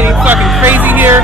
getting fucking crazy here.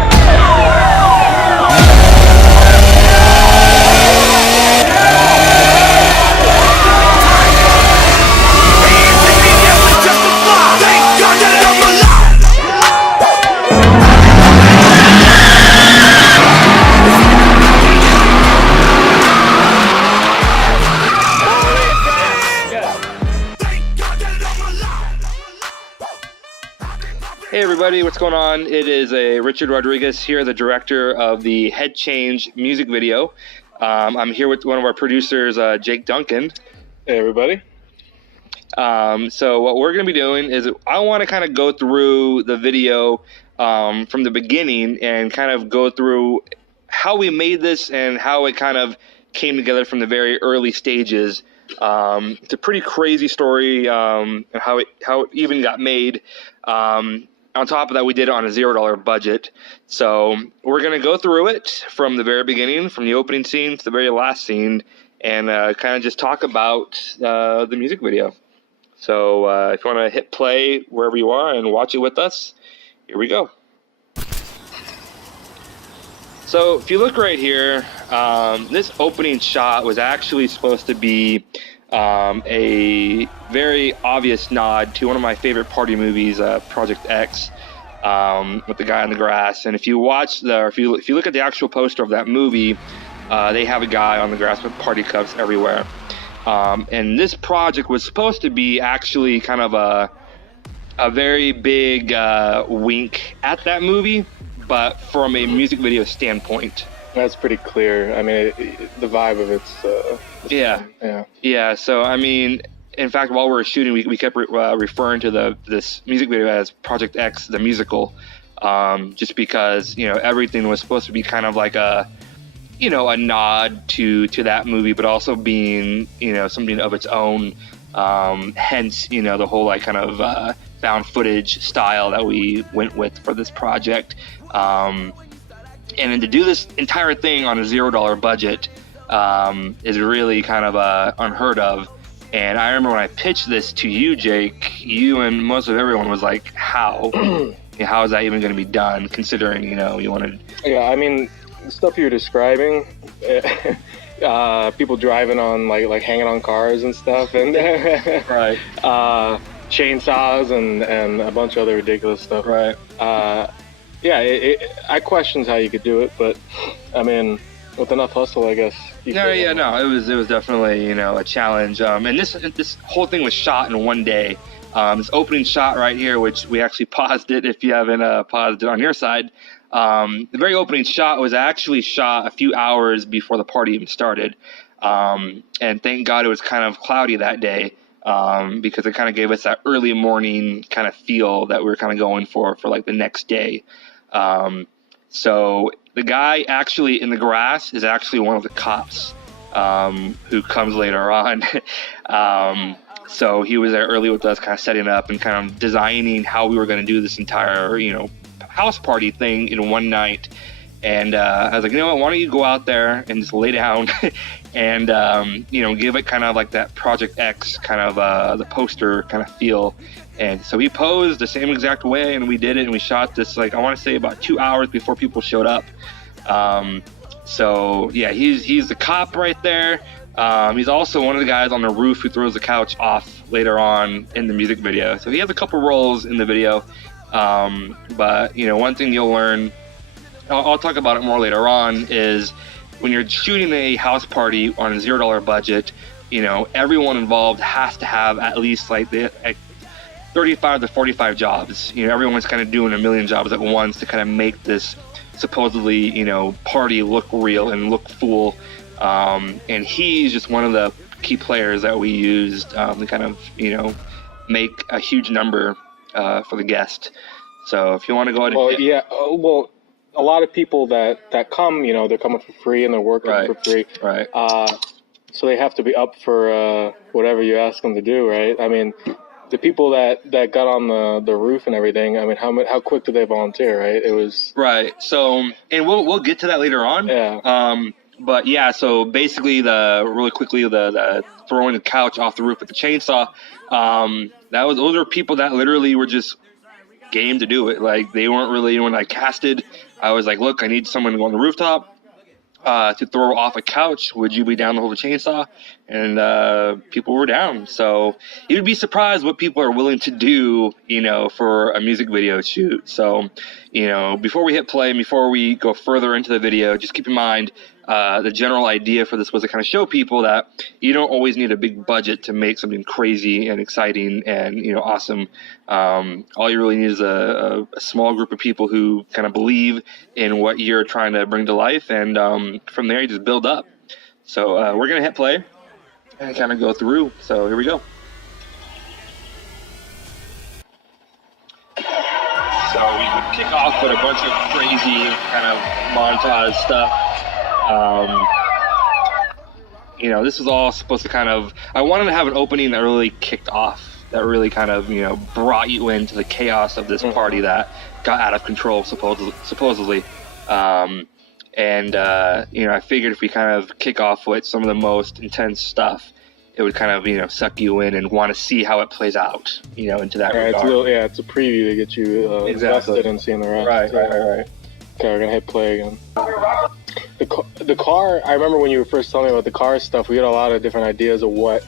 Hey everybody, what's going on? It is Richard Rodriguez here, the director of the Head Change music video. I'm here with one of our producers, Jake Duncan. Hey everybody. So what we're going to be doing is I want to kind of go through the video from the beginning and kind of go through how we made this and how it kind of came together from the very early stages. It's a pretty crazy story, and how it even got made. On top of that, we did it on a $0 budget. So we're going to go through it from the very beginning, from the opening scene to the very last scene, and kind of just talk about the music video. So if you want to hit play wherever you are and watch it with us, here we go. So if you look right here, this opening shot was actually supposed to be a very obvious nod to one of my favorite party movies, Project X, with the guy in the grass. And if you watch if you look at the actual poster of that movie, they have a guy on the grass with party cups everywhere. And this project was supposed to be actually kind of a very big wink at that movie, but from a music video standpoint. That's pretty clear. I mean, the vibe of it's yeah. So I mean, in fact, while we were shooting, we kept referring to this music video as Project X, the musical, just because everything was supposed to be kind of like a nod to that movie, but also being something of its own. Hence, the whole like kind of found footage style that we went with for this project. And then to do this entire thing on a $0 budget is really kind of unheard of. And I remember when I pitched this to you, Jake, you and most of everyone was like, how? How is that even going to be done, considering, you wanted... Yeah, I mean, the stuff you're describing, people driving on, like hanging on cars and stuff, and right. Chainsaws and a bunch of other ridiculous stuff. Right. I questioned how you could do it, but I mean, with enough hustle, I guess. It was definitely a challenge. And this whole thing was shot in one day. This opening shot right here, which we actually paused it if you haven't paused it on your side. The very opening shot was actually shot a few hours before the party even started. And thank God it was kind of cloudy that day. Because it kind of gave us that early morning kind of feel that we were kind of going for like the next day. So the guy actually in the grass is actually one of the cops who comes later on. So he was there early with us, kind of setting up and kind of designing how we were going to do this entire, house party thing in one night. And I was like, you know what, why don't you go out there and just lay down and, give it kind of like that Project X kind of the poster kind of feel. And so he posed the same exact way, and we did it, and we shot this, like, I want to say about 2 hours before people showed up. So, yeah, he's the cop right there. He's also one of the guys on the roof who throws the couch off later on in the music video. So he has a couple roles in the video. But, one thing you'll learn, I'll talk about it more later on, is when you're shooting a house party on a $0 budget, everyone involved has to have at least like 35 to 45 jobs. Everyone's kind of doing a million jobs at once to kind of make this supposedly, party look real and look full. And he's just one of the key players that we used to kind of, make a huge number for the guest. So if you want to go ahead a lot of people that come, they're coming for free and they're working for free. Right. So they have to be up for whatever you ask them to do, right? I mean, the people that got on the roof and everything, I mean, how quick did they volunteer, right? It was... Right. So, and we'll get to that later on. Yeah. But yeah, so basically really quickly, the throwing the couch off the roof with the chainsaw, those are people that literally were just game to do it. Like, they weren't really, when I casted, I was like, look, I need someone to go on the rooftop to throw off a couch. Would you be down to hold a chainsaw? And people were down. So you'd be surprised what people are willing to do, you know, for a music video shoot. So, you know, before we hit play, before we go further into the video, just keep in mind the general idea for this was to kind of show people that you don't always need a big budget to make something crazy and exciting and, you know, awesome. All you really need is a small group of people who kind of believe in what you're trying to bring to life, and from there you just build up. So we're gonna hit play and kind of go through. So here we go. So we kick off with a bunch of crazy kind of montage stuff. You know, this was all supposed to kind of, I wanted to have an opening that really kicked off, that really kind of, you know, brought you into the chaos of this party that got out of control, supposedly. You know, I figured if we kind of kick off with some of the most intense stuff, it would kind of, you know, suck you in and want to see how it plays out, you know, into that regard. It's a preview to get you invested in seeing the rest. Right. Okay, we're gonna hit play again. The car. I remember when you were first telling me about the car stuff. We had a lot of different ideas of what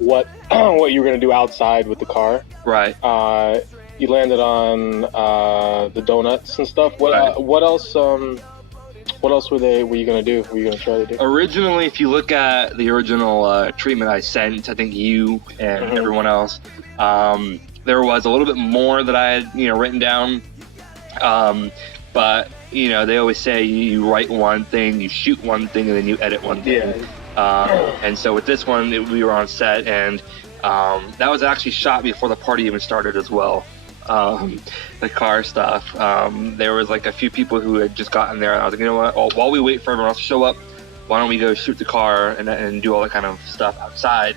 what you were gonna do outside with the car. Right. You landed on the donuts and stuff. What else? What else were you gonna do? Were you gonna try to do? Originally, if you look at the original treatment I sent, I think you and everyone else, there was a little bit more that I had, you know, written down. But you know, they always say you write one thing, you shoot one thing, and then you edit one thing. Yeah. And so with this one, we were on set, and that was actually shot before the party even started as well. The car stuff. There was like a few people who had just gotten there, and I was like, you know what? While we wait for everyone else to show up, why don't we go shoot the car and do all that kind of stuff outside?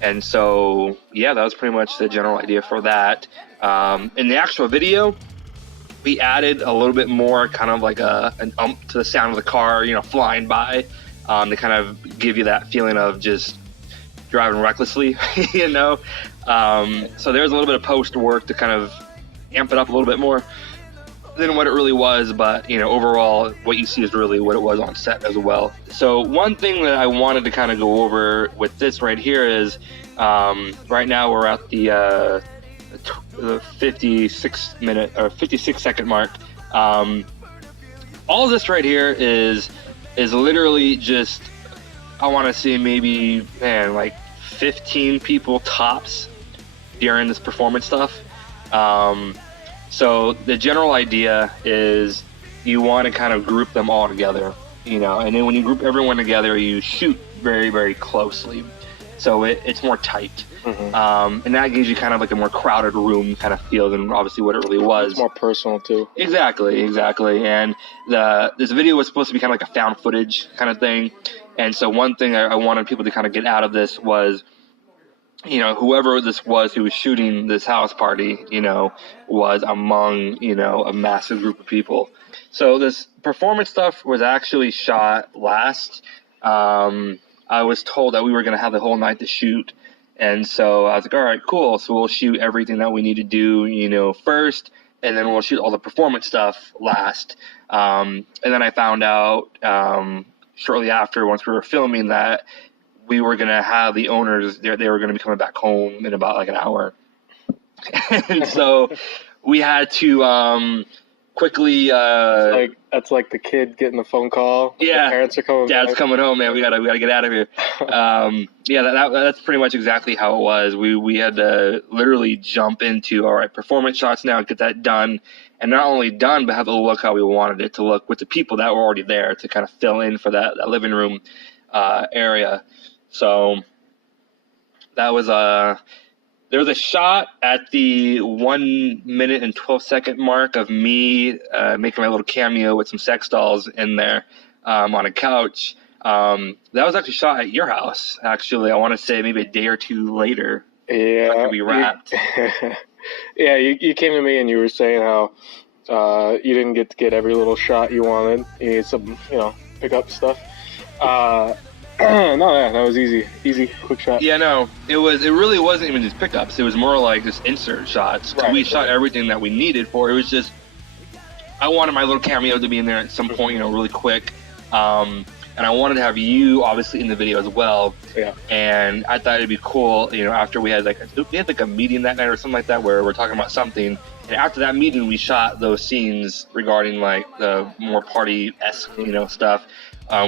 And so, yeah, that was pretty much the general idea for that. In the actual video, we added a little bit more kind of like an to the sound of the car, you know, flying by, to kind of give you that feeling of just driving recklessly, you know. So there's a little bit of post work to kind of amp it up a little bit more than what it really was, but you know, overall what you see is really what it was on set as well. So one thing that I wanted to kind of go over with this right here is right now we're at the 56 second mark. All of this right here is literally just, I want to see maybe, man, like 15 people tops during this performance stuff. So the general idea is you want to kind of group them all together, you know, and then when you group everyone together, you shoot very, very closely. So it's more tight. And that gives you kind of like a more crowded room kind of feel than obviously what it really was. It's more personal too. Exactly. And this video was supposed to be kind of like a found footage kind of thing. And so one thing I wanted people to kind of get out of this was, you know, whoever this was who was shooting this house party, you know, was among, you know, a massive group of people. So this performance stuff was actually shot last. I was told that we were going to have the whole night to shoot. And so I was like, all right, cool. So we'll shoot everything that we need to do, you know, first, and then we'll shoot all the performance stuff last. And then I found out shortly after, once we were filming, that we were going to have the owners, they were going to be coming back home in about like an hour. And so we had to quickly that's like the kid getting the phone call. Yeah, the parents are coming. Dad's back. coming home, man. We gotta get out of here. Yeah, that's pretty much exactly how it was. We had to literally jump into, all right, performance shots now, get that done, and not only done, but have it look how we wanted it to look with the people that were already there to kind of fill in for that living room area. So that was there was a shot at the 1 minute and 12 second mark of me making my little cameo with some sex dolls in there on a couch. That was actually shot at your house, actually. I want to say maybe a day or two later. Yeah. After we wrapped. Yeah, you came to me and you were saying how you didn't get every little shot you wanted. You need some, you know, pick up stuff. No, yeah, that was easy, quick shot. Yeah, no, it really wasn't even just pickups. It was more like just insert shots. Right, We shot right. everything that we needed for. It was just I wanted my little cameo to be in there at some point, really quick. And I wanted to have you obviously in the video as well. Yeah. And I thought it'd be cool, after we had like a meeting that night or something like that where we're talking about something. And after that meeting, we shot those scenes regarding like the more party-esque, stuff,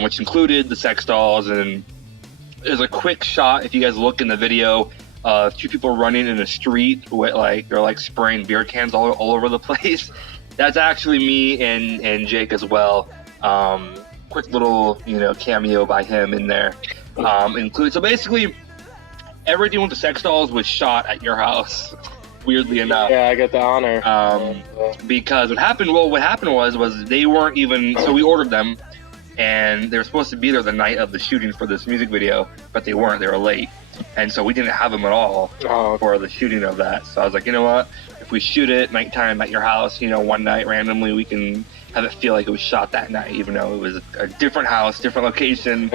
which included the sex dolls. And there's a quick shot, if you guys look in the video, two people running in the street with they're like spraying beer cans all over the place. That's actually me and Jake as well. Quick little, cameo by him in there. So basically, everything with the sex dolls was shot at your house. Weirdly enough. Yeah, I got the honor. Because what happened was they weren't even. So we ordered them, and they were supposed to be there the night of the shooting for this music video, but they weren't. They were late, and so we didn't have them at all for the shooting of that. So I was like, you know what? If we shoot it nighttime at your house, one night randomly, we can have it feel like it was shot that night, even though it was a different house, different location.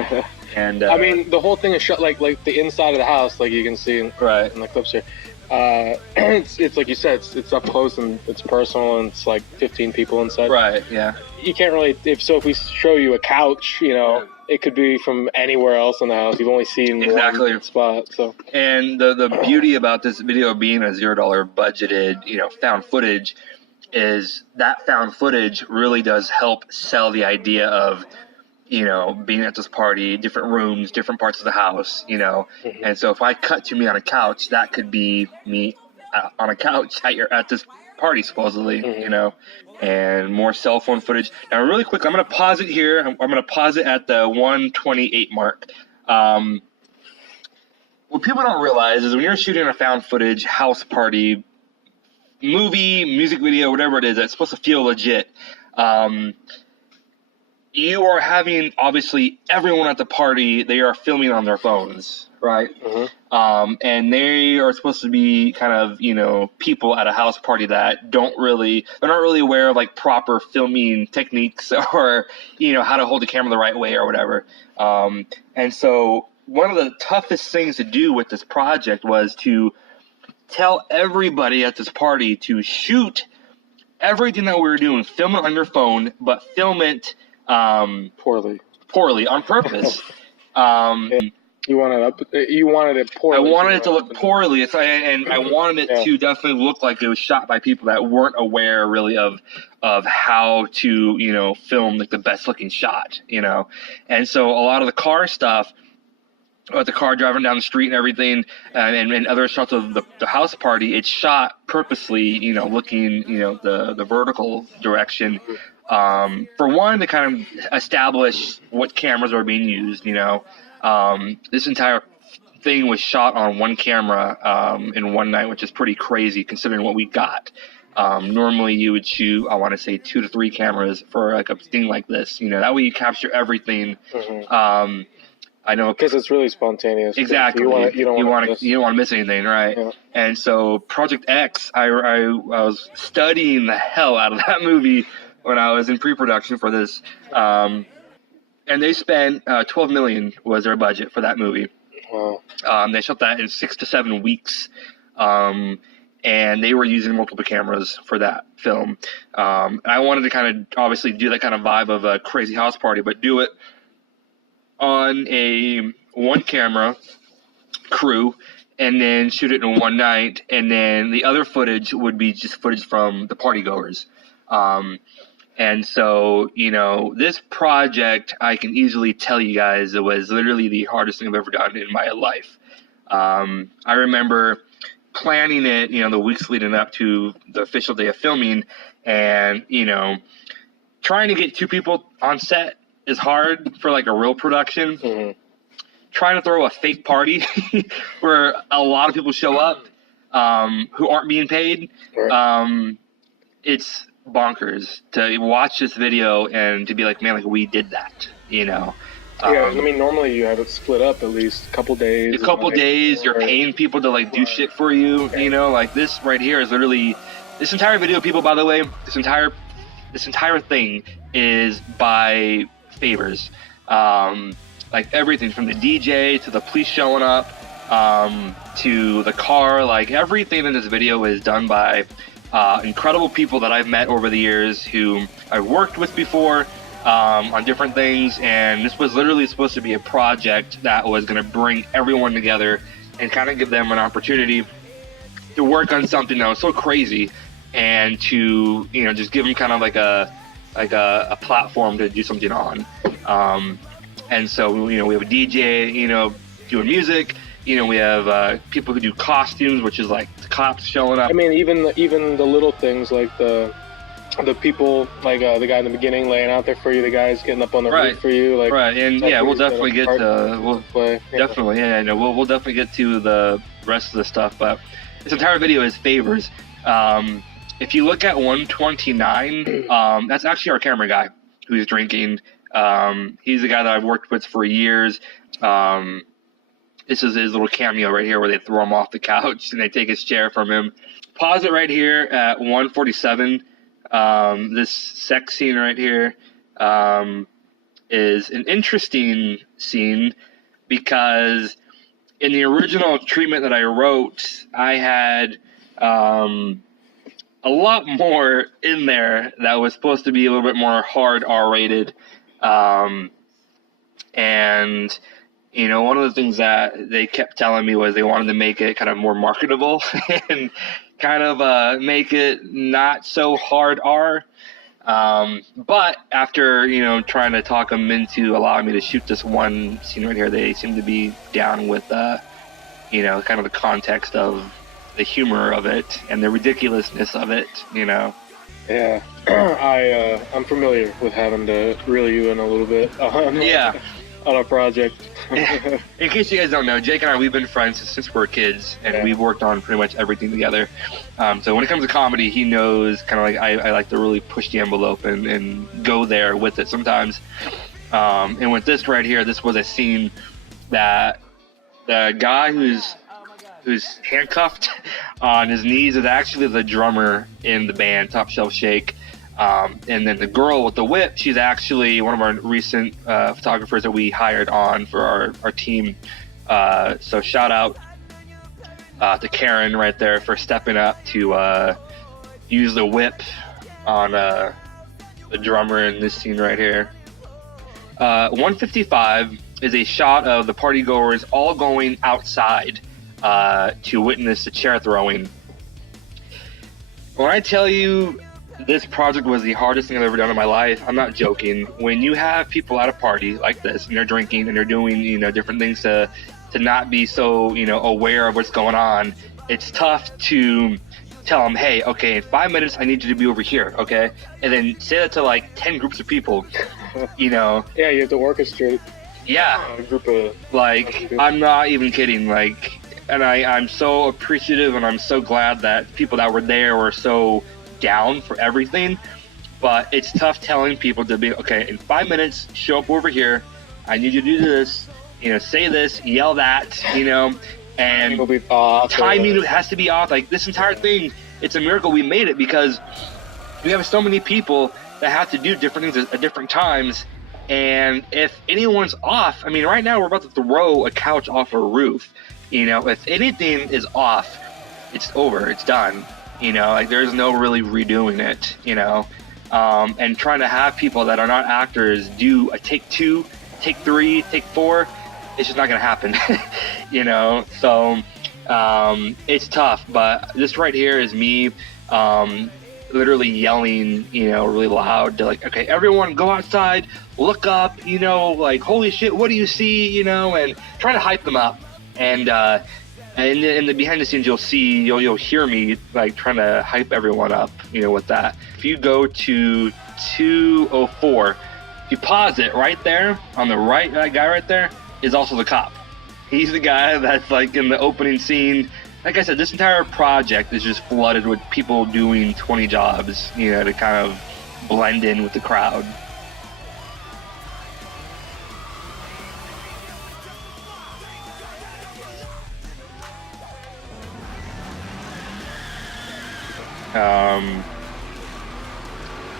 And I mean, the whole thing is shot like the inside of the house, like you can see in the clips here. It's like you said, it's up close and it's personal, and it's like 15 people inside. Right. Yeah. You can't really. If we show you a couch, it could be from anywhere else in the house. You've only seen exactly one spot. So. And the beauty about this video being a $0 budgeted, found footage, is that found footage really does help sell the idea of, being at this party, different rooms, different parts of the house, Mm-hmm. And so if I cut to me on a couch, that could be me on a couch at this party, supposedly, Mm-hmm. And more cell phone footage. Now, really quick, I'm going to pause it here. I'm going to pause it at the 128 mark. What people don't realize is when you're shooting a found footage house party, movie, music video, whatever it is, that's supposed to feel legit. You are having, obviously, everyone at the party, they are filming on their phones, right? Mm-hmm. And they are supposed to be kind of, people at a house party that they're not really aware of like proper filming techniques or, how to hold the camera the right way or whatever. And so one of the toughest things to do with this project was to tell everybody at this party to shoot everything that we were doing, film it on your phone, but film it poorly on purpose. You wanted it poorly. I wanted it to look poorly, and I wanted it to definitely look like it was shot by people that weren't aware really of how to film like the best looking shot, And so a lot of the car stuff, the car driving down the street and everything, and other shots of the house party, it's shot purposely, looking, the vertical direction, for one, to kind of establish what cameras are being used, This entire thing was shot on one camera in one night, which is pretty crazy considering what we got. Normally you would shoot, I want to say 2 to 3 cameras for like a thing like this, that way you capture everything. Mm-hmm. I know because it's really spontaneous. Exactly. You don't want to miss anything, right? Yeah. And so Project X, I was studying the hell out of that movie when I was in pre-production for this, and they spent $12 million was their budget for that movie. Wow. They shot that in 6 to 7 weeks, and they were using multiple cameras for that film. I wanted to kind of obviously do that kind of vibe of a crazy house party, but do it on a one camera crew and then shoot it in one night, and then the other footage would be just footage from the party goers. And so, this project, I can easily tell you guys, it was literally the hardest thing I've ever done in my life. I remember planning it, the weeks leading up to the official day of filming, and, trying to get 2 people on set is hard for like a real production. Mm-hmm. Trying to throw a fake party where a lot of people show up who aren't being paid. Right. It's bonkers to watch this video and to be like, man, like we did that, Yeah, I mean, normally you have it split up at least a couple days. A couple days, you're paying people to like do shit for you, like this right here is literally, this entire video, people, by the way, this entire thing is by favors. like everything from the DJ to the police showing up, to the car. Like everything in this video is done by incredible people that I've met over the years who I've worked with before on different things. And this was literally supposed to be a project that was going to bring everyone together and kind of give them an opportunity to work on something that was so crazy, and to, you know, just give them kind of like a platform to do something on. And so, you know, we have a DJ, you know, doing music. You know, we have people who do costumes, which is like the cops showing up. I mean, even the little things like the people, like the guy in the beginning laying out there for you, the guys getting up on the roof for you, like right. And yeah, we'll definitely get to we'll definitely get to the rest of the stuff. But this entire video is favors. If you look at 129, that's actually our camera guy who's drinking. He's the guy that I've worked with for years. This is his little cameo right here where they throw him off the couch and they take his chair from him. Pause it right here at 147. This sex scene right here is an interesting scene because in the original treatment that I wrote, I had a lot more in there that was supposed to be a little bit more hard R-rated. And, you know, one of the things that they kept telling me was they wanted to make it kind of more marketable and kind of make it not so hard R. But after, you know, trying to talk them into allowing me to shoot this one scene right here, they seem to be down with, you know, kind of the context of the humor of it and the ridiculousness of it, you know. Yeah, I'm familiar with having to reel you in a little bit on a project. In case you guys don't know, Jake and I, we've been friends since we were kids, and we've worked on pretty much everything together. So when it comes to comedy, he knows kind of like I like to really push the envelope and go there with it sometimes. And with this right here, this was a scene that the guy who's handcuffed on his knees is actually the drummer in the band Top Shelf Shake. And then the girl with the whip, she's actually one of our recent photographers that we hired on for our team. So shout out to Karen right there for stepping up to use the whip on the drummer in this scene right here. 155 is a shot of the party goers all going outside to witness the chair throwing. When I tell you this project was the hardest thing I've ever done in my life, I'm not joking. When you have people at a party like this and they're drinking and they're doing, you know, different things to not be so, you know, aware of what's going on, it's tough to tell them, hey, okay, in 5 minutes I need you to be over here, okay? And then say that to like 10 groups of people, you know. Yeah, you have to orchestrate. Yeah. A group of like, I'm not even kidding, like, and I'm so appreciative and I'm so glad that people that were there were so down for everything. But it's tough telling people to be, okay, in 5 minutes, show up over here. I need you to do this, you know, say this, yell that, you know, and it'll be off, timing has to be off. Like this entire thing, it's a miracle we made it because we have so many people that have to do different things at different times. And if anyone's off, I mean, right now we're about to throw a couch off a roof. You know, if anything is off, it's over, it's done. You know, like there's no really redoing it, you know. And trying to have people that are not actors do a take 2, take 3, take 4, it's just not gonna happen. You know, so it's tough. But this right here is me literally yelling, you know, really loud to like, okay, everyone go outside, look up, you know, like, holy shit, what do you see, you know, and trying to hype them up. And in the behind the scenes, you'll see, you'll hear me like trying to hype everyone up, you know, with that. If you go to 204, if you pause it right there on the right, that guy right there is also the cop. He's the guy that's like in the opening scene. Like I said, this entire project is just flooded with people doing 20 jobs, you know, to kind of blend in with the crowd.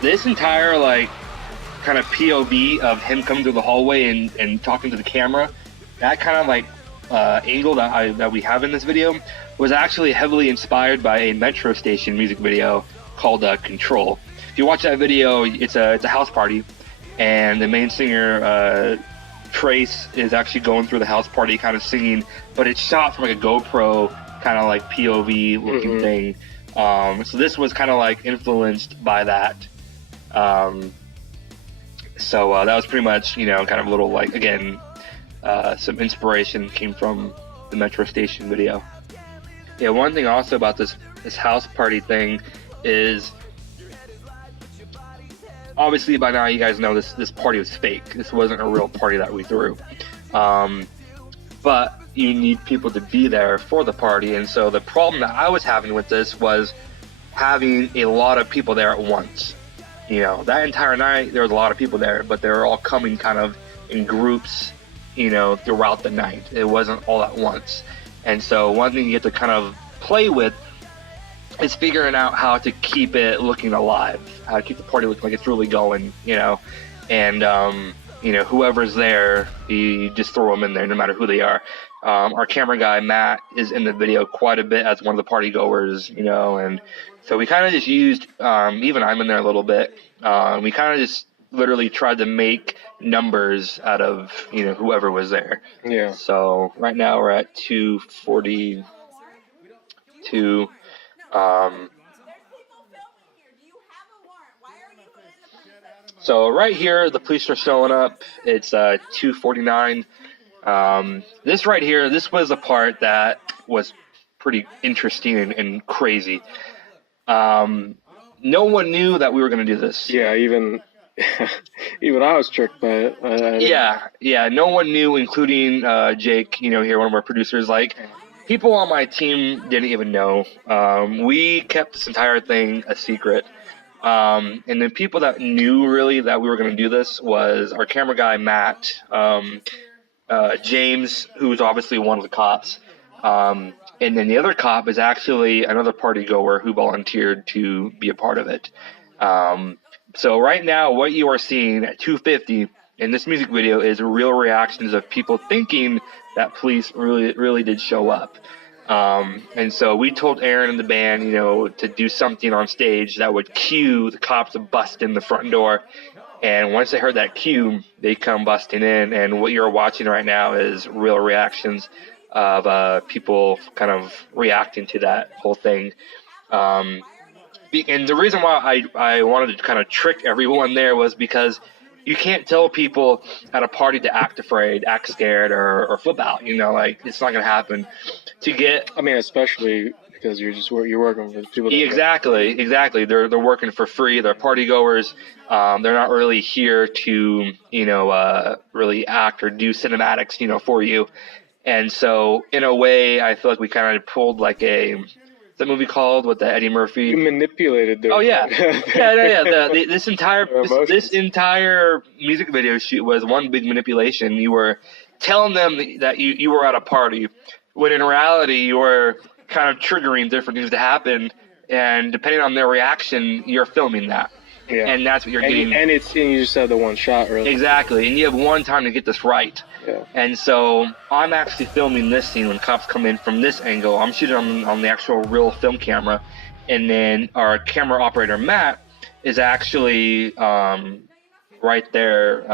This entire like kind of POV of him coming through the hallway and talking to the camera, that kind of like angle that we have in this video was actually heavily inspired by a Metro Station music video called Control. If you watch that video, it's a house party, and the main singer Trace is actually going through the house party kind of singing, but it's shot from like a GoPro kind of like POV looking thing. So this was kind of like influenced by that. So that was pretty much, kind of a little like, again, some inspiration came from the Metro Station video. Yeah, one thing also about this house party thing is, obviously by now you guys know this party was fake. This wasn't a real party that we threw. But you need people to be there for the party, and so the problem that I was having with this was having a lot of people there at once. That entire night there was a lot of people there, but they were all coming kind of in groups, throughout the night. It wasn't all at once. And so one thing you get to kind of play with is figuring out how to keep it looking alive, how to keep the party looking like it's really going, and whoever's there, you just throw them in there no matter who they are. Our camera guy Matt is in the video quite a bit as one of the party goers, and so we kind of just used, even I'm in there a little bit, we kind of just literally tried to make numbers out of, whoever was there. Yeah. So right now we're at 242. So right here, the police are showing up. It's 249. This right here, this was a part that was pretty interesting and crazy. No one knew that we were going to do this. Yeah, even I was tricked by it. Yeah. No one knew, including Jake, here, one of our producers. Like, people on my team didn't even know. We kept this entire thing a secret. And the people that knew really that we were going to do this was our camera guy, Matt, James, who's obviously one of the cops. And then the other cop is actually another party goer who volunteered to be a part of it. So right now, what you are seeing at 250 in this music video is real reactions of people thinking that police really did show up. And so we told Aaron and the band, to do something on stage that would cue the cops to bust in the front door. And once they heard that cue, they come busting in. And what you're watching right now is real reactions of people kind of reacting to that whole thing. And the reason why I wanted to kind of trick everyone there was because you can't tell people at a party to act afraid, act scared, or flip out. It's not going to happen. Especially because you're working with people. Exactly. They're working for free. They're party goers. They're not really here to really act or do cinematics for you. And so in a way, I feel like we kind of pulled like what's that movie called with the Eddie Murphy? You manipulated them. Oh yeah. This entire music video shoot was one big manipulation. You were telling them that you were at a party, when in reality you were kind of triggering different things to happen, and depending on their reaction, you're filming that. Yeah. And that's what you're getting. And you just had the one shot, really. Exactly. And you have one time to get this right. Yeah. And so I'm actually filming this scene when cops come in from this angle. I'm shooting on the actual real film camera. And then our camera operator, Matt, is actually right there,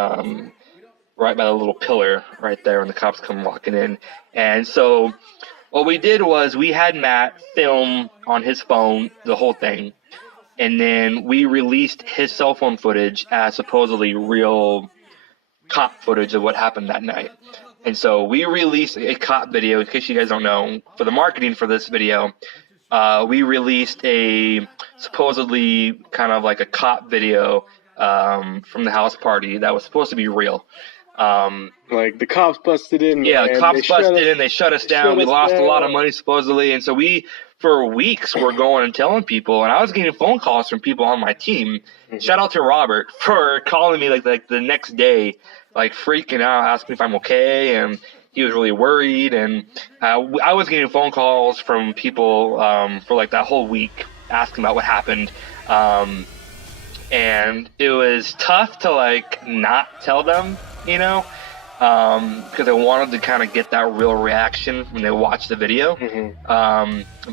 right by the little pillar right there when the cops come walking in. And so what we did was we had Matt film on his phone the whole thing. And then we released his cell phone footage as supposedly real cop footage of what happened that night. And so we released a cop video, in case you guys don't know, for the marketing for this video. We released a supposedly kind of like a cop video from the house party that was supposed to be real. Like the cops busted in. Yeah, the cops busted in. They shut us down. We lost a lot of money supposedly. And so we, for weeks, were going and telling people. And I was getting phone calls from people on my team. Mm-hmm. Shout out to Robert for calling me like the next day, like freaking out, asking if I'm okay. And he was really worried. And I was getting phone calls from people for like that whole week asking about what happened. and it was tough to like not tell them, you know, because I wanted to kind of get that real reaction when they watched the video.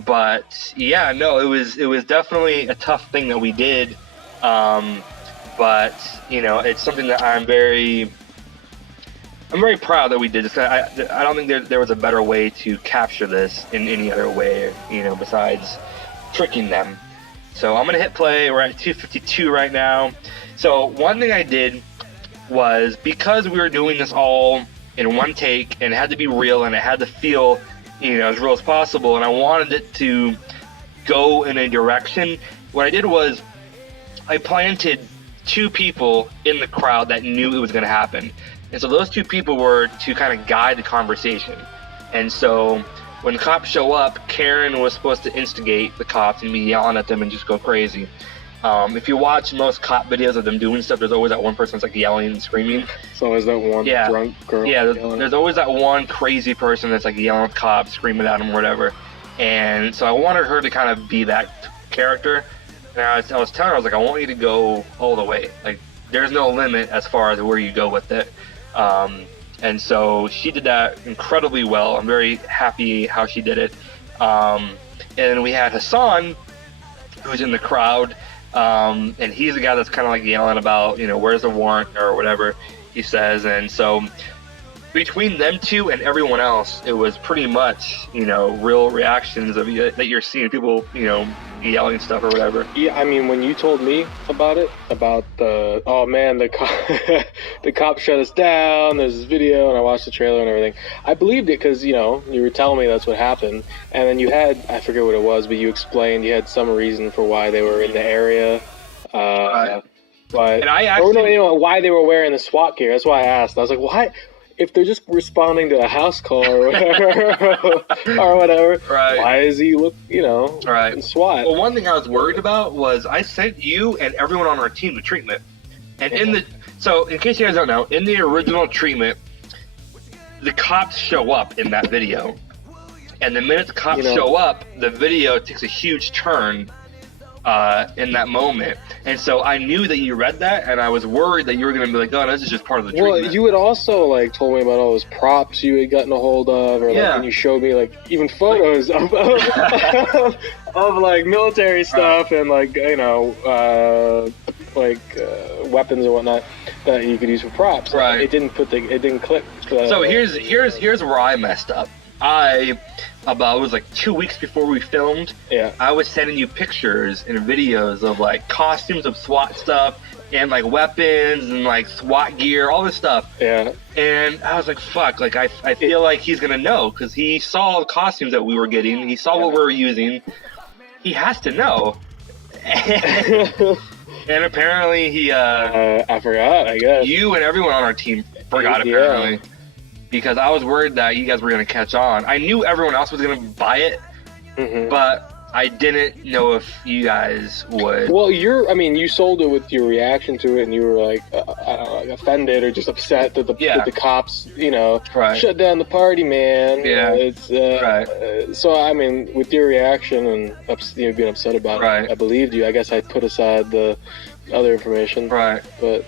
But yeah, no, it was definitely a tough thing that we did. But you know, it's something that I'm very proud that we did this. I don't think there was a better way to capture this in any other way, you know, besides tricking them. So I'm gonna hit play. We're at 2:52 right now. So one thing I did was, because we were doing this all in one take and it had to be real and it had to feel, you know, as real as possible, and I wanted it to go in a direction, what I did was I planted 2 people in the crowd that knew it was going to happen. And so those 2 people were to kind of guide the conversation. And so when the cops show up, Karen was supposed to instigate the cops and be yelling at them and just go crazy. If you watch most cop videos of them doing stuff, there's always that one person that's like yelling and screaming. So always that one drunk girl. Yeah, there's always that one crazy person that's like yelling at cops, screaming at them, or whatever. And so I wanted her to kind of be that character. And I was telling her, I was like, I want you to go all the way. Like, there's no limit as far as where you go with it. And so she did that incredibly well. I'm very happy how she did it. And we had Hassan, who's in the crowd. And he's the guy that's kind of like yelling about, you know, where's the warrant or whatever he says. And so between them 2 and everyone else, it was pretty much, you know, real reactions of that you're seeing people, you know, yelling stuff or whatever. Yeah, I mean, when you told me about it, about the, oh man, the cop shut us down, there's this video, and I watched the trailer and everything, I believed it because, you know, you were telling me that's what happened. And then you had, I forget what it was, but you explained you had some reason for why they were in the area. But, and I actually, or no, you know, why they were wearing the SWAT gear. That's why I asked. I was like, why? If they're just responding to a house call or whatever, right. Why does he look, you know, right. SWAT? Well, one thing I was worried about was I sent you and everyone on our team to treatment. And so in case you guys don't know, in the original treatment, the cops show up in that video. And the minute the cops show up, the video takes a huge turn in that moment. And so I knew that you read that, and I was worried that you were going to be like, oh, this is just part of the treatment. Well, you had also like told me about all those props you had gotten a hold of, or like when you showed me like even photos of like military stuff, and like, you know, weapons and whatnot that you could use for props. Right. It didn't click. So here's where I messed up. It was like 2 weeks before we filmed. Yeah. I was sending you pictures and videos of like costumes of SWAT stuff and like weapons and like SWAT gear, all this stuff. Yeah. And I was like, fuck, like I feel like he's gonna know because he saw the costumes that we were getting. He saw what we were using. He has to know. And apparently he. I forgot. I guess you and everyone on our team forgot apparently. Yeah. Because I was worried that you guys were going to catch on. I knew everyone else was going to buy it, but I didn't know if you guys would. Well, you sold it with your reaction to it, and you were like, I don't know, like offended or just upset that the cops, you know, shut down the party, man. Yeah. So, I mean, with your reaction and being upset about it, I believed you. I guess I put aside the other information. Right. But.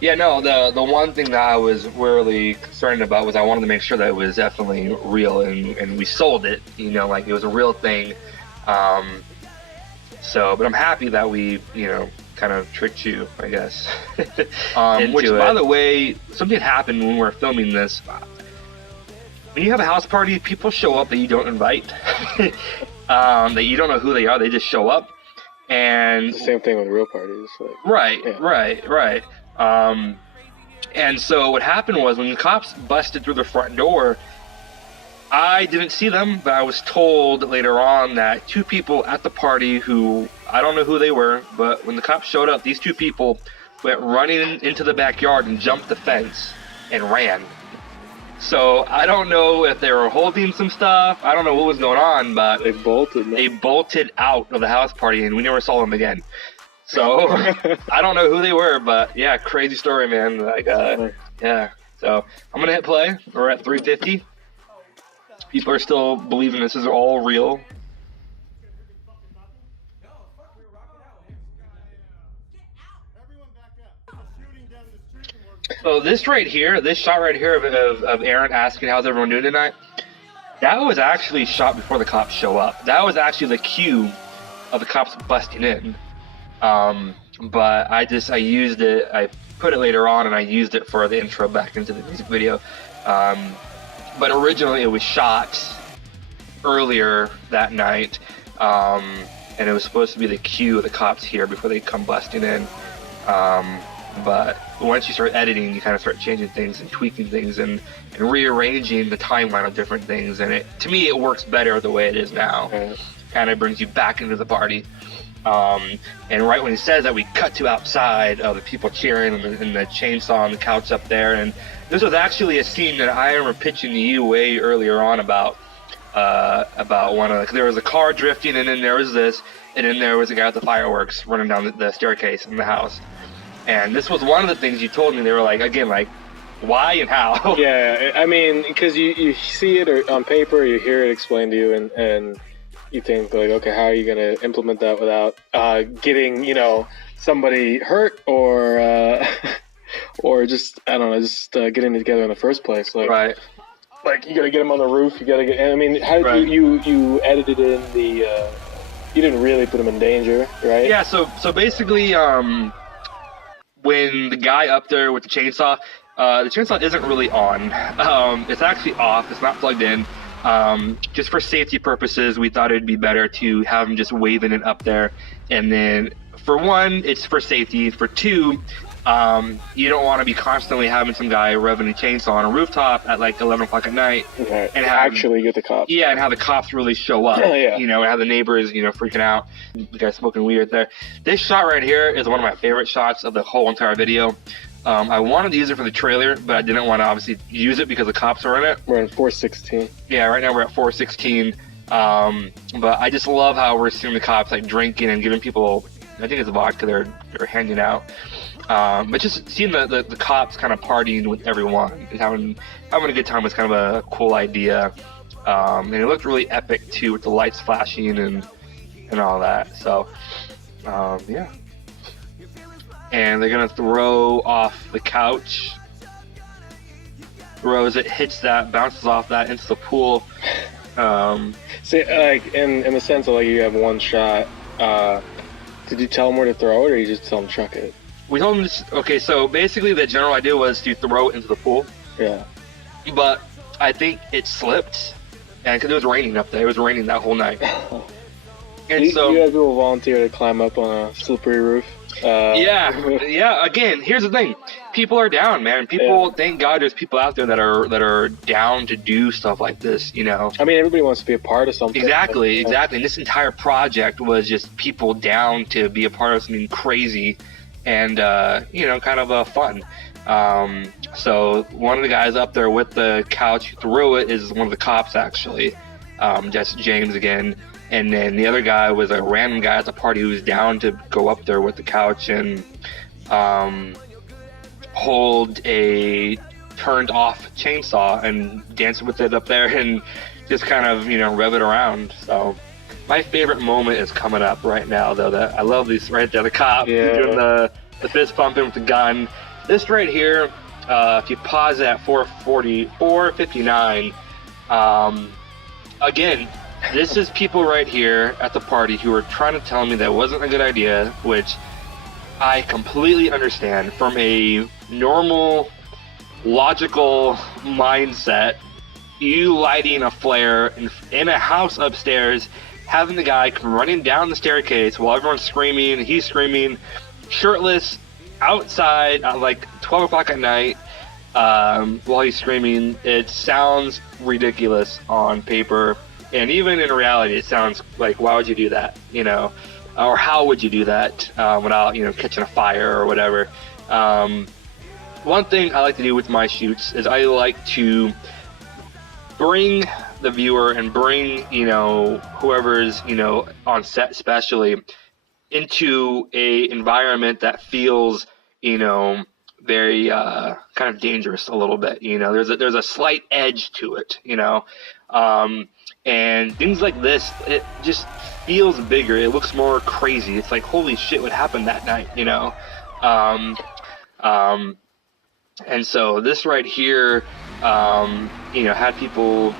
Yeah, no, the one thing that I was really concerned about was I wanted to make sure that it was definitely real, and we sold it, you know, like it was a real thing. But I'm happy that we, you know, kind of tricked you, I guess. Which, by the way, something happened when we were filming this. When you have a house party, people show up that you don't invite, that you don't know who they are, they just show up. And it's the same thing with real parties. Like, right. And so what happened was when the cops busted through the front door, I didn't see them, but I was told later on that 2 people at the party who, I don't know who they were, but when the cops showed up, these 2 people went running into the backyard and jumped the fence and ran. So I don't know if they were holding some stuff. I don't know what was going on, but they bolted out of the house party and we never saw them again. So I don't know who they were, but yeah, crazy story, man. Like, yeah. So I'm gonna hit play. We're at 350. People are still believing this is all real. So this right here, this shot right here of Aaron asking how's everyone doing tonight, that was actually shot before the cops show up. That was actually the cue of the cops busting in. But I used it, I put it later on and I used it for the intro back into the music video. But originally it was shot earlier that night. And it was supposed to be the cue of the cops here before they come busting in. But once you start editing, you kind of start changing things and tweaking things and rearranging the timeline of different things. And to me, it works better the way it is now. Kind of brings you back into the party. And right when he says that, we cut to outside of the people cheering and the chainsaw on the couch up there. And this was actually a scene that I remember pitching to you way earlier on about one of there was a car drifting, and then there was this, and then there was a guy with the fireworks running down the staircase in the house. And this was one of the things you told me. They were like, again, like, why and how? Yeah, I mean, because you see it on paper, you hear it explained to you, and you think, like, okay, how are you going to implement that without getting, somebody hurt or just, I don't know, just getting it together in the first place. Like, right. Like, you got to get them on the roof. You got to get, I mean, how did you edited in the, you didn't really put them in danger, right? Yeah, so basically, when the guy up there with the chainsaw isn't really on. It's actually off. It's not plugged in. Just for safety purposes, we thought it'd be better to have him just waving it up there. And then, for one, it's for safety. For two, you don't want to be constantly having some guy revving a chainsaw on a rooftop at like 11 o'clock at night. Okay. And actually get the cops. Yeah, and have the cops really show up. Yeah. And have the neighbors, freaking out. The guy smoking weed right there. This shot right here is one of my favorite shots of the whole entire video. I wanted to use it for the trailer, but I didn't want to obviously use it because the cops are in it. We're in 416. Yeah, right now we're at 416. But I just love how we're seeing the cops like drinking and giving people, I think it's vodka they're handing out. But just seeing the cops kind of partying with everyone and having a good time was kind of a cool idea. And it looked really epic too with the lights flashing and all that. So, yeah. And they're gonna throw off the couch. Throws it, hits that, bounces off that into the pool. See, like in the sense of like you have one shot. Did you tell him where to throw it, or you just tell him to chuck it? We told him okay. So basically, the general idea was to throw it into the pool. Yeah. But I think it slipped, and because it was raining up there, it was raining that whole night. And you had people volunteer to climb up on a slippery roof. Yeah. Again, here's the thing: people are down, man. People, thank God, there's people out there that are down to do stuff like this. I mean, everybody wants to be a part of something. Exactly. And this entire project was just people down to be a part of something crazy, and kind of fun. So one of the guys up there with the couch who threw it is one of the cops, actually, just James again. And then the other guy was a random guy at the party who was down to go up there with the couch and hold a turned off chainsaw and dance with it up there and just kind of, rev it around. So my favorite moment is coming up right now, though. That I love these right there. The cop doing the fist pumping with the gun. This right here, if you pause it at 4:59, again, this is people right here at the party who are trying to tell me that wasn't a good idea, which I completely understand from a normal, logical mindset. You lighting a flare in a house upstairs, having the guy come running down the staircase while everyone's screaming, he's screaming, shirtless, outside at like 12 o'clock at night, while he's screaming. It sounds ridiculous on paper. And even in reality, it sounds like, why would you do that, or how would you do that without, catching a fire or whatever. One thing I like to do with my shoots is I like to bring the viewer and bring, whoever's, on set especially, into a environment that feels, very kind of dangerous a little bit. There's a slight edge to it, and things like this, it just feels bigger. It looks more crazy. It's like, holy shit, what happened that night, And so this right here, had people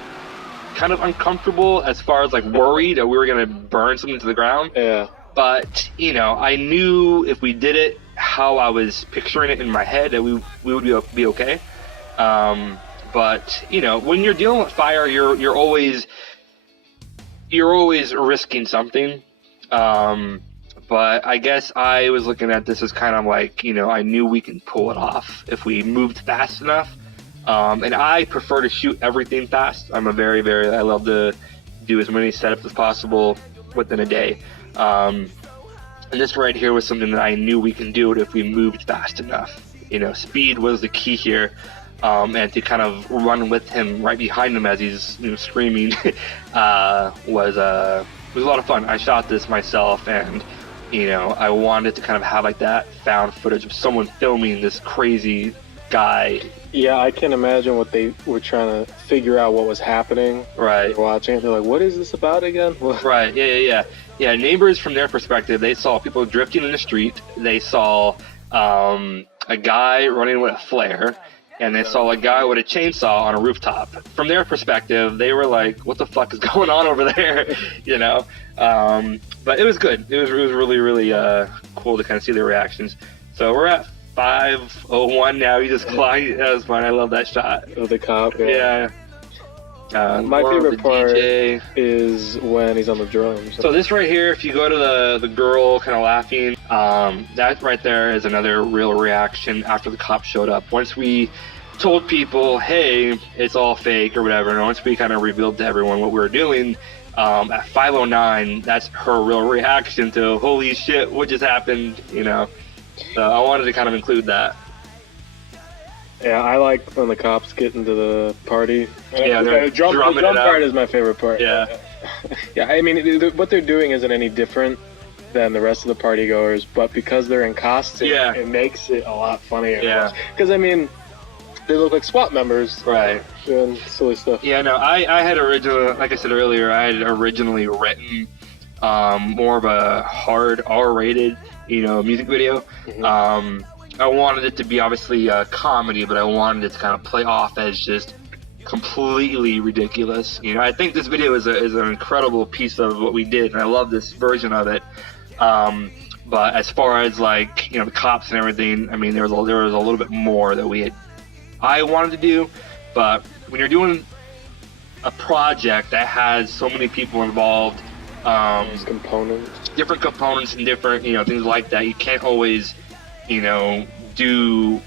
kind of uncomfortable as far as like worried that we were going to burn something to the ground. Yeah. But, I knew if we did it, how I was picturing it in my head, that we would be okay. But, when you're dealing with fire, you're always risking something. But I guess I was looking at this as kind of like, I knew we can pull it off if we moved fast enough. And I prefer to shoot everything fast. I'm I love to do as many setups as possible within a day. And this right here was something that I knew we can do it if we moved fast enough. Speed was the key here. And to kind of run with him right behind him as he's screaming was a lot of fun. I shot this myself, and I wanted to kind of have like that found footage of someone filming this crazy guy. Yeah, I can imagine what they were trying to figure out what was happening. Right. Watching it, they're like, "What is this about again?" Right. Yeah. Neighbors, from their perspective, they saw people drifting in the street. They saw a guy running with a flare. And they saw a guy with a chainsaw on a rooftop. From their perspective, they were like, "What the fuck is going on over there?" But it was good. It was really, really cool to kind of see their reactions. So we're at 5:01 now. He just climbed. That was fun. I love that shot Of the cop. Yeah. My favorite part DJ is when he's on the drums. So this right here, if you go to the girl kind of laughing, that right there is another real reaction after the cop showed up. Once we told people, hey, it's all fake or whatever, and once we kind of revealed to everyone what we were doing, at 5:09, that's her real reaction to, holy shit, what just happened, So I wanted to kind of include that. Yeah, I like when the cops get into the party. Yeah, the drum part is my favorite part. Yeah. Yeah, I mean, what they're doing isn't any different than the rest of the party goers, but because they're in costume, it makes it a lot funnier. Yeah. Because, I mean, they look like SWAT members. Right. Doing silly stuff. Yeah, no, I had like I said earlier, I had originally written more of a hard R-rated, music video. Mm-hmm. I wanted it to be obviously a comedy, but I wanted it to kind of play off as just completely ridiculous. I think this video is an incredible piece of what we did, and I love this version of it. But as far as like the cops and everything, I mean there was a little bit more that I wanted to do, but when you're doing a project that has so many people involved, different components and different things like that, you can't always do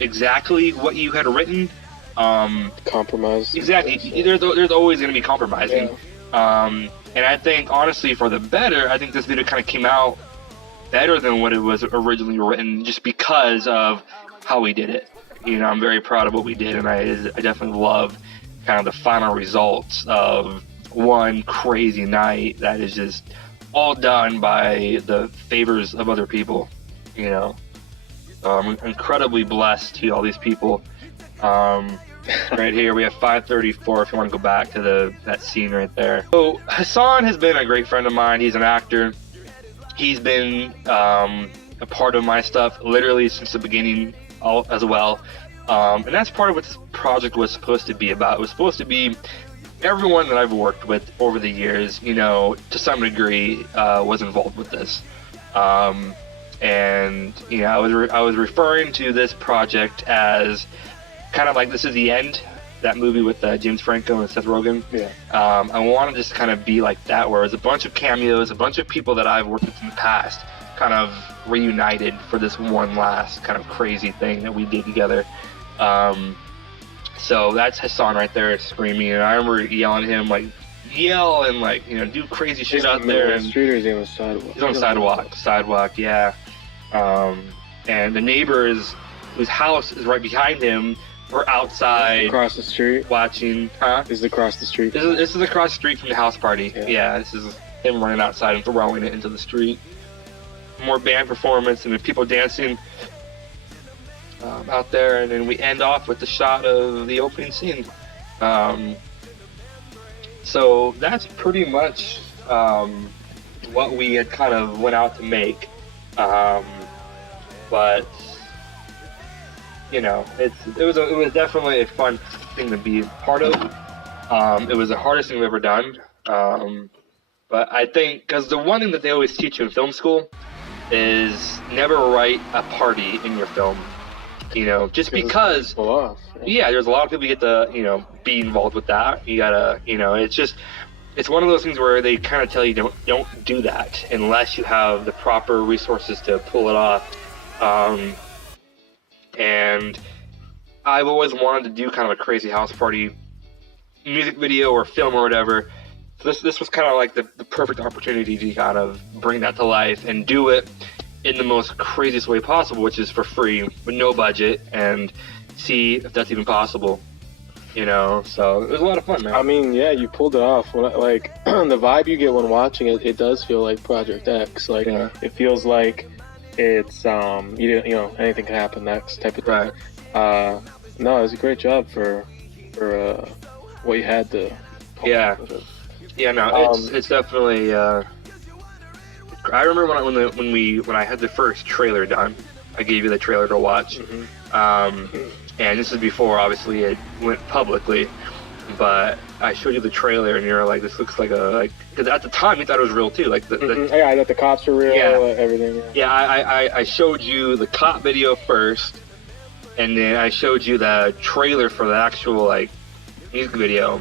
exactly what you had written. Compromise. Exactly. There's always going to be compromising. Yeah. And I think, honestly, for the better, I think this video kind of came out better than what it was originally written, just because of how we did it. I'm very proud of what we did, and I definitely love kind of the final results of one crazy night that is just all done by the favors of other people. I'm incredibly blessed to all these people. Right here we have 5:34 if you want to go back to that scene right there. So Hassan has been a great friend of mine. He's an actor. He's been a part of my stuff literally since the beginning as well. And that's part of what this project was supposed to be about. It was supposed to be everyone that I've worked with over the years, to some degree, was involved with this. And I was referring to this project as kind of like this is the end. That movie with James Franco and Seth Rogen. Yeah. I want to just kind of be like that, where it's a bunch of cameos, a bunch of people that I've worked with in the past, kind of reunited for this one last kind of crazy thing that we did together. So that's Hassan right there screaming, and I remember yelling at him, like, yell and like, do crazy shit out there. And street, or is he on the sidewalk? He's on the sidewalk, yeah. And the neighbors whose house is right behind him were outside across the street watching. This is across the street. This is across the street from the house party. Yeah, this is him running outside and throwing it into the street. More band performance and the people dancing out there, and then we end off with the shot of the opening scene. So that's pretty much what we had kind of went out to make. But you know, it was definitely a fun thing to be part of. It was the hardest thing we've ever done. But I think because the one thing that they always teach you in film school is never write a party in your film. You know, just because. Yeah, there's a lot of people get to, you know, be involved with that. You gotta, you know, it's one of those things where they kind of tell you don't do that unless you have the proper resources to pull it off. And I've always wanted to do kind of a crazy house party music video or film or whatever. So this was kind of like the perfect opportunity to kind of bring that to life and do it in the most craziest way possible, which is for free with no budget, and see if that's even possible. You know, so it was a lot of fun, man. I mean, yeah, you pulled it off. Like the vibe you get when watching it, it does feel like Project X. Like it feels like it's you know, anything can happen next type of thing. Right. No, it was a great job for what you had to. Yeah. Yeah. No, it's definitely. I remember when I had the first trailer done, I gave you the trailer to watch. And this is before, obviously, it went publicly, but I showed you the trailer, and you're like, "This looks like because at the time you thought it was real too, like yeah, I thought the cops were real, everything. Yeah, I showed you the cop video first, and then I showed you the trailer for the actual like music video,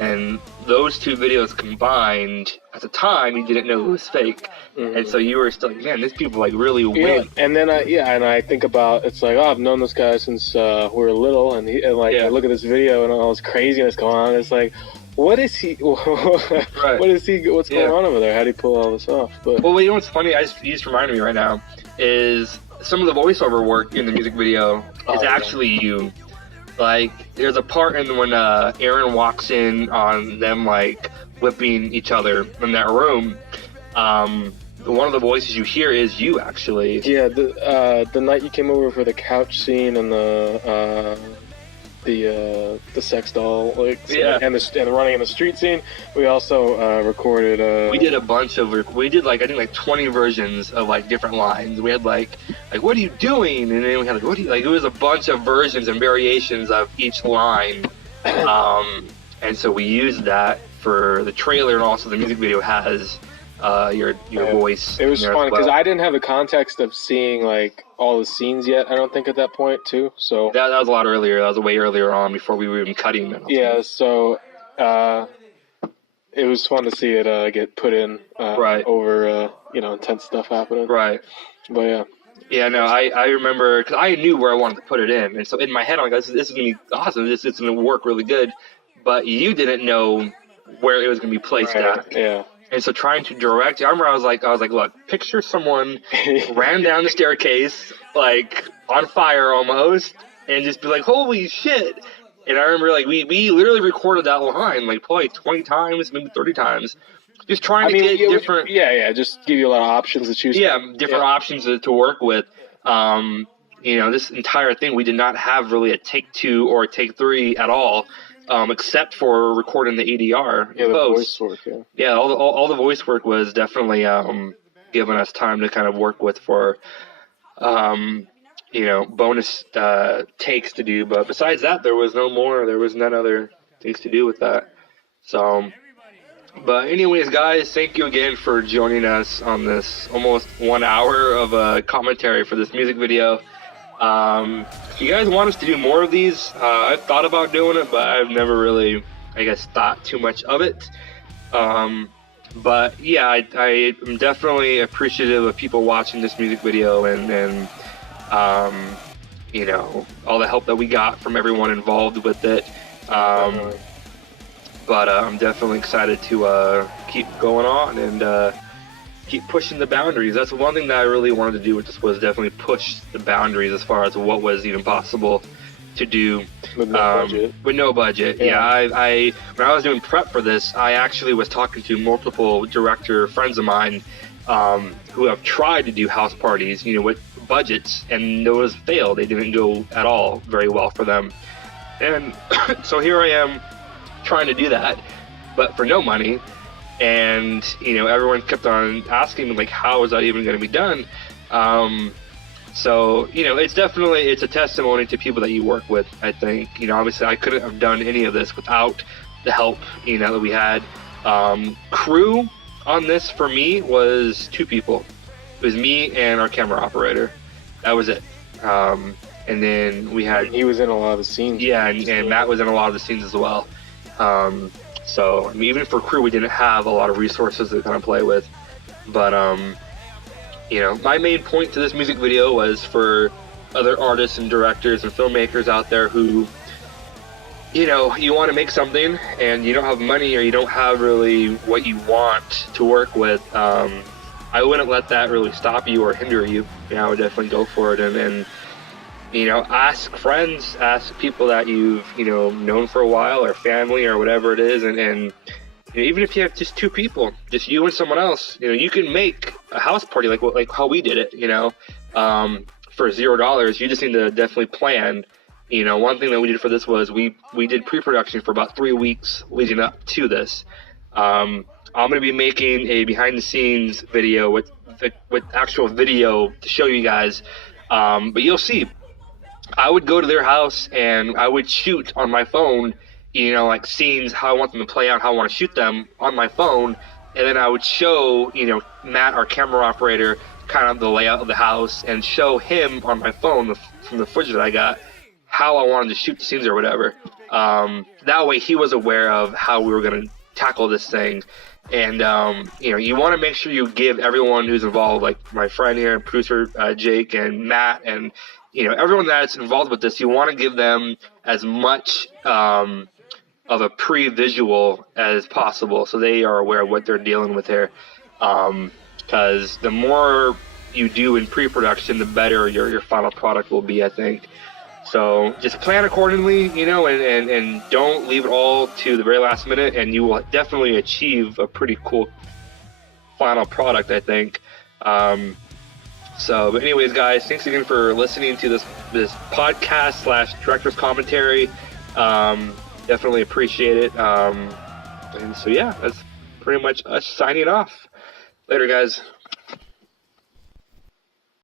and those two videos combined, at the time, you didn't know it was fake. And so you were still like, man, these people like really win. And then I think about, it's like, oh, I've known this guy since we were little, and I look at this video and all this craziness going on. It's like, what is he? What's going on over there? How do you pull all this off? But well, you know what's funny? You just reminded me right now is some of the voiceover work in the music video is actually you. Like, there's a part in when Aaron walks in on them like whipping each other in that room. One of the voices you hear is you, actually. Yeah, the night you came over for the couch scene and the sex doll, and the running in the street scene, we also recorded. We did a bunch of. We did I think 20 versions of different lines. We had like what are you doing? And then we had what do you it was a bunch of versions and variations of each line. And so we used that for the trailer, and also the music video has your voice. It was fun because I didn't have the context of seeing all the scenes yet. I don't think at that point too. So that was a lot earlier. That was way earlier on before we were even cutting them. Yeah. So it was fun to see it get put in over intense stuff happening. Right. But yeah. Yeah, no, I remember because I knew where I wanted to put it in, and so in my head I'm like, this is gonna be awesome. It's gonna work really good, but you didn't know where it was gonna be placed at. Yeah. And so trying to direct, I remember I was like, look, picture someone ran down the staircase, on fire almost, and just be like, holy shit. And I remember, we literally recorded that line, probably 20 times, maybe 30 times, just trying to get different... Yeah, just give you a lot of options to choose from. Yeah, different options to work with. This entire thing, we did not have really a take 2 or a take 3 at all. Except for recording the ADR. Yeah, the voice work, Yeah, all the voice work was definitely giving us time to kind of work with for, bonus takes to do. But besides that, there was none other things to do with that. So, but anyways, guys, thank you again for joining us on this almost 1 hour of commentary for this music video. If you guys want us to do more of these, I've thought about doing it, but I've never really, thought too much of it. But yeah, I am definitely appreciative of people watching this music video and all the help that we got from everyone involved with it. But I'm definitely excited to keep going on and keep pushing the boundaries. That's one thing that I really wanted to do with this, was definitely push the boundaries as far as what was even possible to do with no budget. Yeah, I when I was doing prep for this, I actually was talking to multiple director friends of mine who have tried to do house parties, with budgets, and those failed. They didn't go at all very well for them. And so here I am trying to do that, but for no money. And everyone kept on asking me how is that even going to be done, So, you know, it's a testimony to people that you work with, I think. You know, obviously I couldn't have done any of this without the help, you know, that we had. Crew on this for me was 2 people. It was me and our camera operator. That was it. And then we had... He was in a lot of the scenes. Yeah, and Matt was in a lot of the scenes as well. So, I mean, even for crew, we didn't have a lot of resources to kind of play with. But, you know, my main point to this music video was for other artists and directors and filmmakers out there who, you know, you want to make something and you don't have money or you don't have really what you want to work with. I wouldn't let that really stop you or hinder you. You know, I would definitely go for it and you know, ask friends, ask people that you've, you know, known for a while or family or whatever it is. And you know, even if you have just 2 people, just you and someone else, you know, you can make a house party like how we did it, you know, for $0. You just need to definitely plan. You know, one thing that we did for this was we did pre-production for about 3 weeks leading up to this. I'm going to be making a behind-the-scenes video with actual video to show you guys. But you'll see, I would go to their house and I would shoot on my phone, you know, like scenes, how I want them to play out, how I want to shoot them on my phone. And then I would show, you know, Matt, our camera operator, kind of the layout of the house and show him on my phone from the footage that I got how I wanted to shoot the scenes or whatever. That way he was aware of how we were going to tackle this thing. And, you know, you want to make sure you give everyone who's involved, like my friend here, producer Jake and Matt and, you know, everyone that's involved with this, you want to give them as much of a pre-visual as possible so they are aware of what they're dealing with here. Because the more you do in pre-production, the better your final product will be, I think. So just plan accordingly, you know, and don't leave it all to the very last minute, and you will definitely achieve a pretty cool final product, I think. But anyways, guys, thanks again for listening to this podcast / director's commentary. Definitely appreciate it. And so, yeah, that's pretty much us signing off. Later, guys.